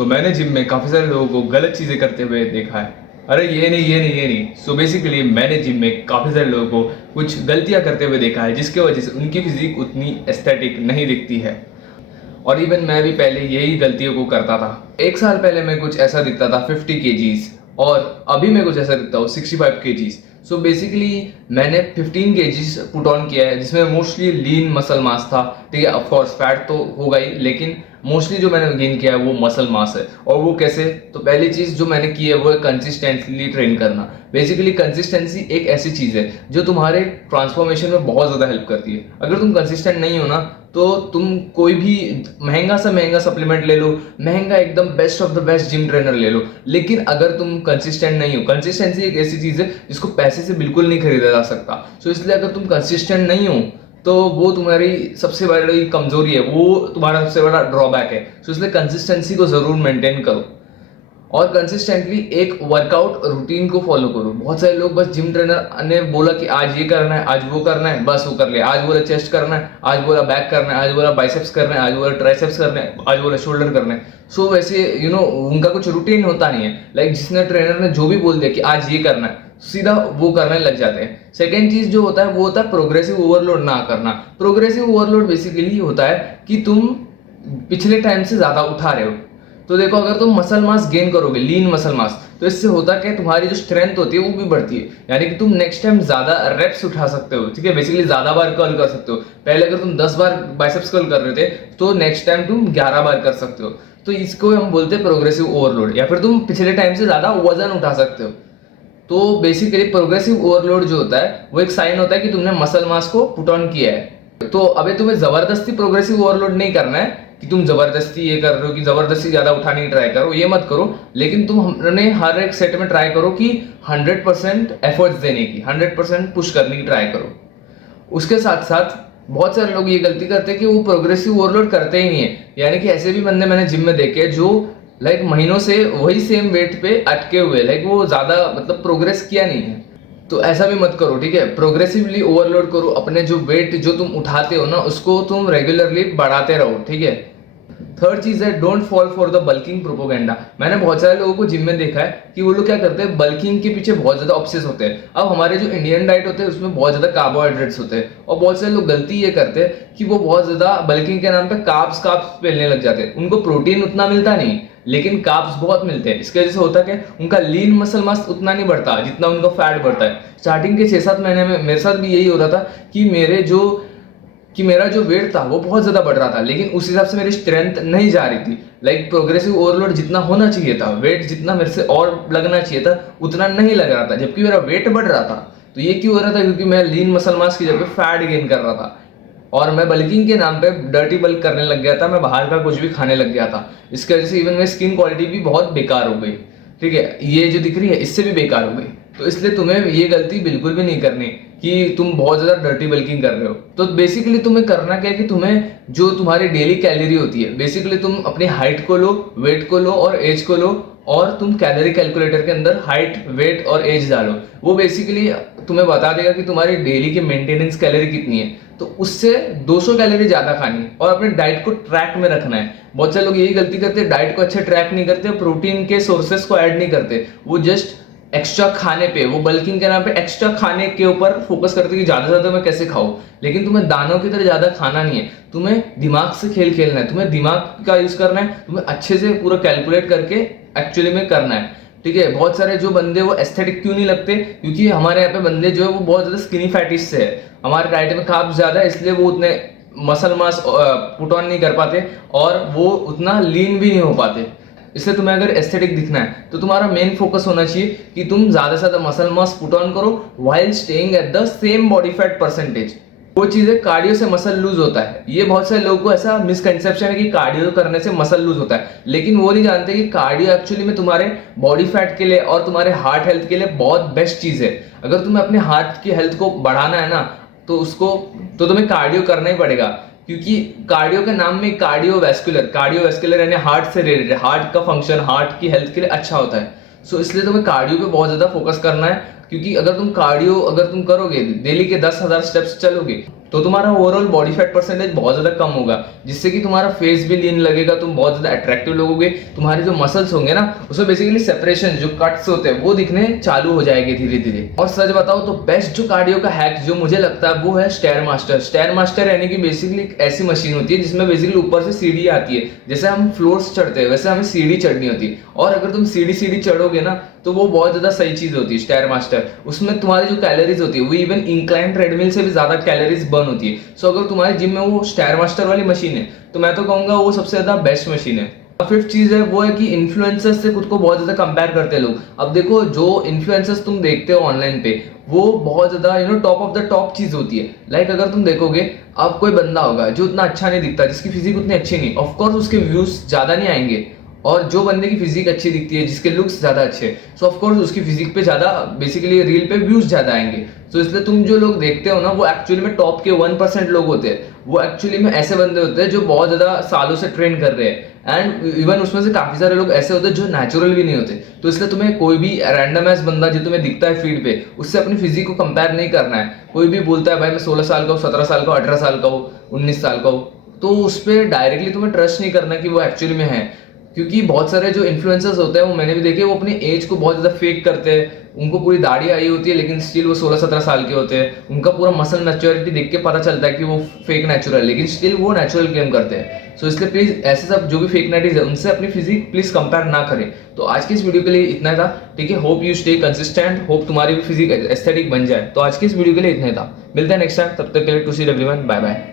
तो मैंने जिम में काफ़ी सारे लोगों को गलत चीज़ें करते हुए देखा है। अरे ये नहीं। सो बेसिकली मैंने जिम में काफ़ी सारे लोगों को कुछ गलतियां करते हुए देखा है, जिसके वजह से उनकी फिजिक उतनी एस्थेटिक नहीं दिखती है। और इवन मैं भी पहले यही गलतियों को करता था। एक साल पहले मैं कुछ ऐसा दिखता था 50 केजीज, और अभी मैं कुछ ऐसा दिखता हूँ 65 केजीज। सो बेसिकली मैंने 15 केजीज पुट ऑन किया है, जिसमें मोस्टली लीन मसल मास था। ठीक है, ऑफकोर्स फैट तो होगा ही, लेकिन मोस्टली जो मैंने गेन किया है वो मसल मास है। और वो कैसे? तो पहली चीज जो मैंने की है वो है कंसिस्टेंटली ट्रेन करना। बेसिकली कंसिस्टेंसी एक ऐसी चीज है जो तुम्हारे ट्रांसफॉर्मेशन में बहुत ज्यादा हेल्प करती है। अगर तुम कंसिस्टेंट नहीं हो ना, तो तुम कोई भी महंगा सा महंगा सप्लीमेंट ले लो, महंगा एकदम best of the best gym trainer ले लो, लेकिन अगर तुम कंसिस्टेंट नहीं हो, कंसिस्टेंसी एक ऐसी चीज है जिसको पैसे से बिल्कुल नहीं खरीदा जा सकता। सो इसलिए अगर तुम कंसिस्टेंट नहीं हो तो वो तुम्हारी सबसे बड़ी कमजोरी है, वो तुम्हारा सबसे बड़ा ड्रॉबैक है। सो इसलिए कंसिस्टेंसी को जरूर मेंटेन करो और कंसिस्टेंटली एक वर्कआउट रूटीन को फॉलो करो। बहुत सारे लोग बस जिम ट्रेनर ने बोला कि आज ये करना है, आज वो करना है, बस वो कर ले। आज बोला चेस्ट करना है, आज बोला बैक करना है, आज बोला बाइसेप्स करना है, आज बोला ट्राइसेप्स करना है, आज बोला शोल्डर करना है। सो वैसे उनका कुछ रूटीन होता नहीं है। लाइक जिसने ट्रेनर ने जो भी बोल दिया कि आज ये करना है, सीधा वो करने लग जाते हैं। सेकेंड चीज जो होता है वो होता है प्रोग्रेसिव ओवरलोड ना करना। प्रोग्रेसिव ओवरलोड बेसिकली होता है कि तुम पिछले टाइम से ज्यादा उठा रहे हो। तो देखो, अगर तुम मसल मास गेन करोगे, लीन मसल मास, तो इससे होता क्या है, तुम्हारी जो स्ट्रेंथ होती है वो भी बढ़ती है। यानी कि तुम नेक्स्ट टाइम ज्यादा रेप्स उठा सकते हो। ठीक है, बेसिकली ज्यादा बार कर्ल कर सकते हो। पहले अगर तुम 10 बार बाइसेप्स कर्ल कर रहे थे, तो नेक्स्ट टाइम तुम 11 बार कर सकते हो। तो इसको हम बोलते हैं प्रोग्रेसिव ओवरलोड, या फिर तुम पिछले टाइम से ज्यादा वजन उठा सकते हो। तो बेसिकली प्रोग्रेसिव ओवरलोड जो होता है वो एक साइन होता है कि तुमने मसल मास को पुट ऑन किया है। तो अभी तुम्हें जबरदस्ती प्रोग्रेसिव ओवरलोड नहीं करना है कि तुम जबरदस्ती ये कर रहे हो कि जबरदस्ती ज्यादा उठाने की ट्राई करो, ये मत करो। लेकिन तुम हमने हर एक सेट में ट्राई करो कि 100% एफर्ट्स देने की, 100% पुश करने की ट्राई करो। उसके साथ साथ बहुत सारे लोग ये गलती करते हैं कि वो प्रोग्रेसिव ओवरलोड करते ही नहीं है। यानी कि ऐसे भी बंदे मैंने जिम में देखे जो लाइक महीनों से वही सेम वेट पे अटके हुए, लाइक वो ज्यादा मतलब प्रोग्रेस किया नहीं है। तो ऐसा भी मत करो। ठीक है, प्रोग्रेसिवली ओवरलोड करो। अपने जो वेट जो तुम उठाते हो ना, उसको तुम रेगुलरली बढ़ाते रहो। ठीक है। थर्ड चीज है, don't fall for the bulking propaganda. मैंने बहुत सारे लोगों को जिम में देखा है कि वो लोग क्या करते हैं, बल्किंग के पीछे बहुत ज्यादा ऑब्सेस होते हैं। अब हमारे जो इंडियन डाइट होते हैं उसमें बहुत ज्यादा कार्बोहाइड्रेट्स होते हैं, और बहुत सारे लोग गलती ये करते हैं कि वो बहुत ज्यादा बल्किंग के नाम पे कार्ब्स पेलने लग जाते हैं। उनको प्रोटीन उतना मिलता नहीं, लेकिन कार्ब्स बहुत मिलते हैं। इसके वजह से होता है कि उनका लीन मसल मास उतना नहीं बढ़ता जितना उनका फैट बढ़ता है। स्टार्टिंग के 6-7 महीने में मेरे साथ भी यही हो रहा था कि मेरा जो वेट था वो बहुत ज्यादा बढ़ रहा था, लेकिन उस हिसाब से मेरी स्ट्रेंथ नहीं जा रही थी। लाइक प्रोग्रेसिव ओवरलोड जितना होना चाहिए था, वेट जितना मेरे से और लगना चाहिए था, उतना नहीं लग रहा था, जबकि मेरा वेट बढ़ रहा था। तो ये क्यों हो रहा था? क्योंकि मैं लीन मसल मास की जगह फैट गेन कर रहा था, और मैं बल्किंग के नाम पे डर्टी बल्क करने लग गया था। मैं बाहर का कुछ भी खाने लग गया था। इसकी वजह से इवन मेरी स्किन क्वालिटी भी बहुत बेकार हो गई। ठीक है, ये जो दिख रही है इससे भी बेकार हो गई। तो इसलिए तुम्हें ये गलती बिल्कुल भी नहीं करनी कि तुम बहुत ज्यादा डर्टी बल्किंग कर रहे हो। तो बेसिकली तुम्हें करना क्या है कि तुम्हें जो तुम्हारी डेली कैलोरी होती है, बेसिकली तुम अपनी हाइट को लो, वेट को लो और एज को लो, और तुम कैलोरी कैलकुलेटर के अंदर हाइट, वेट और एज डालो। वो बेसिकली तुम्हें बता देगा कि तुम्हारी डेली की मेंटेनेंस कैलोरी कितनी है। तो उससे 200 कैलोरी ज्यादा खानी है और अपने डाइट को ट्रैक में रखना है। बहुत सारे लोग यही गलती करते हैं, डाइट को अच्छे ट्रैक नहीं करते, प्रोटीन के सोर्सेस को ऐड नहीं करते, वो जस्ट एक्स्ट्रा खाने पे, वो बल्किंग के नाम पे एक्स्ट्रा खाने के ऊपर फोकस करते कि ज्यादा से ज्यादा मैं कैसे खाऊं। लेकिन तुम्हें दानों की तरह ज्यादा खाना नहीं है, तुम्हें दिमाग से खेल खेलना है, तुम्हें दिमाग का यूज करना है, तुम्हें अच्छे से पूरा कैलकुलेट करके एक्चुअली में करना है। ठीक है, बहुत सारे जो बंदे वो एस्थेटिक क्यों नहीं लगते, क्योंकि हमारे यहाँ पे बंदे जो है वो बहुत ज्यादा स्किनी फैटिस से है। हमारे डाइट में कार्ब्स ज्यादा है, इसलिए वो उतने मसल मास पुट ऑन नहीं कर पाते और वो उतना लीन भी नहीं हो पाते। इसलिए तुम्हें अगर एस्थेटिक दिखना है तो तुम्हारा मेन फोकस होना चाहिए कि तुम ज्यादा से ज्यादा मसल मास पुट ऑन करो while staying at the same body fat percentage. वो चीज है, कार्डियो से मसल लूज होता है। ये बहुत सारे लोगों को ऐसा मिसकंसेप्शन है कि कार्डियो करने से मसल लूज होता है, लेकिन वो नहीं जानते कि कार्डियो एक्चुअली में तुम्हारे बॉडी फैट के लिए और तुम्हारे हार्ट हेल्थ के लिए बहुत बेस्ट चीज है। अगर तुम्हें अपने हार्ट की हेल्थ को बढ़ाना है ना, तो तुम्हें कार्डियो करना ही पड़ेगा, क्योंकि कार्डियो के नाम में कार्डियोवैस्कुलर यानी हार्ट से रिलेटेड, हार्ट का फंक्शन हार्ट की हेल्थ के लिए अच्छा होता है। सो इसलिए तुम्हें कार्डियो पे बहुत ज्यादा फोकस करना है, क्योंकि अगर तुम करोगे, डेली के 10,000 स्टेप्स चलोगे, तो तुम्हारा ओवरऑल बॉडी फैट परसेंटेज बहुत ज्यादा कम होगा, जिससे कि तुम्हारा फेस भी लीन लगेगा, तुम बहुत ज्यादा अट्रैक्टिव लगोगे, तुम्हारे जो मसल्स होंगे ना उसमें बेसिकली सेपरेशन जो कट्स होते हैं वो दिखने चालू हो जाएंगे धीरे धीरे। और सच बताओ तो बेस्ट जो कार्डियो का हैक जो मुझे लगता है वो है स्टेयर मास्टर। स्टेयर मास्टर यानी कि बेसिकली एक ऐसी मशीन होती है जिसमें बेसिकली ऊपर से सीढ़ी आती है, जैसे हम फ्लोर्स चढ़ते हैं वैसे हमें सीढ़ी चढ़नी होती है, और अगर तुम सीढ़ी सीढ़ी चढ़ोगे ना तो वो बहुत ज्यादा सही चीज होती है स्टेयर मास्टर। उसमें तुम्हारी जो कैलोरीज होती है वो इवन इंक्लाइन ट्रेडमिल से भी ज्यादा कैलोरीज बर्न होती है। सो अगर तुम्हारे जिम में वो स्टेयर मास्टर वाली मशीन है तो मैं तो कहूंगा वो सबसे ज्यादा बेस्ट मशीन है। फिफ्थ चीज है वो है कि इन्फ्लुएंसर्स से खुद को बहुत ज्यादा कंपेयर करते हैं लोग। अब देखो जो इन्फ्लुएंसर्स तुम देखते हो ऑनलाइन पे वो बहुत ज्यादा टॉप ऑफ द टॉप चीज होती है। लाइक अगर तुम देखोगे अब कोई बंदा होगा जो उतना अच्छा नहीं दिखता, जिसकी फिजिक उतनी अच्छी नहीं, ऑफकोर्स उसके व्यूज ज्यादा नहीं आएंगे, और जो बंदे की फिजिक अच्छी दिखती है जिसके लुक्स ज्यादा अच्छे सो ऑफकोर्स उसकी फिजिक पे ज्यादा बेसिकली रील पे व्यूज ज्यादा आएंगे। तो इसलिए तुम जो लोग देखते हो ना वो एक्चुअली में टॉप के 1% लोग होते हैं, वो एक्चुअली में ऐसे बंदे होते हैं जो बहुत ज्यादा सालों से ट्रेन कर रहे हैं, एंड इवन उसमें से काफी सारे लोग ऐसे होते हैं जो नेचुरल भी नहीं होते। तो इसलिए तुम्हें कोई भी रैंडम एस बंदा जो तुम्हें दिखता है फीड पे उससे अपनी फिजिक को कंपेयर नहीं करना है। कोई भी बोलता है भाई मैं 16 साल का हूँ, 17 साल का हूँ, 18 साल का हूँ, 19 साल का हूँ, तो उस पर डायरेक्टली तुम्हें ट्रस्ट नहीं करना कि वो एक्चुअली में है। क्योंकि बहुत सारे जो इन्फ्लुएंसर्स होते हैं वो मैंने भी देखे वो अपनी एज को बहुत ज्यादा फेक करते हैं, उनको पूरी दाढ़ी आई होती है लेकिन स्टिल वो 16-17 साल के होते हैं, उनका पूरा मसल मैच्योरिटी देख के पता चलता है कि वो फेक नेचुरल, लेकिन स्टिल वो नेचुरल क्लेम करते हैं। सो इसलिए प्लीज ऐसे सब जो भी फेक नेटीज है उनसे अपनी फिजिक प्लीज कंपेयर ना करें। तो आज की इस वीडियो के लिए इतना था, ठीक है। Hope you stay consistent, hope तुम्हारी भी फिजिक एस्थेटिक बन जाए। तो आज की इस वीडियो के लिए इतना था, मिलते हैं नेक्स्ट टाइम, तब तक के लिए to see everyone, bye bye.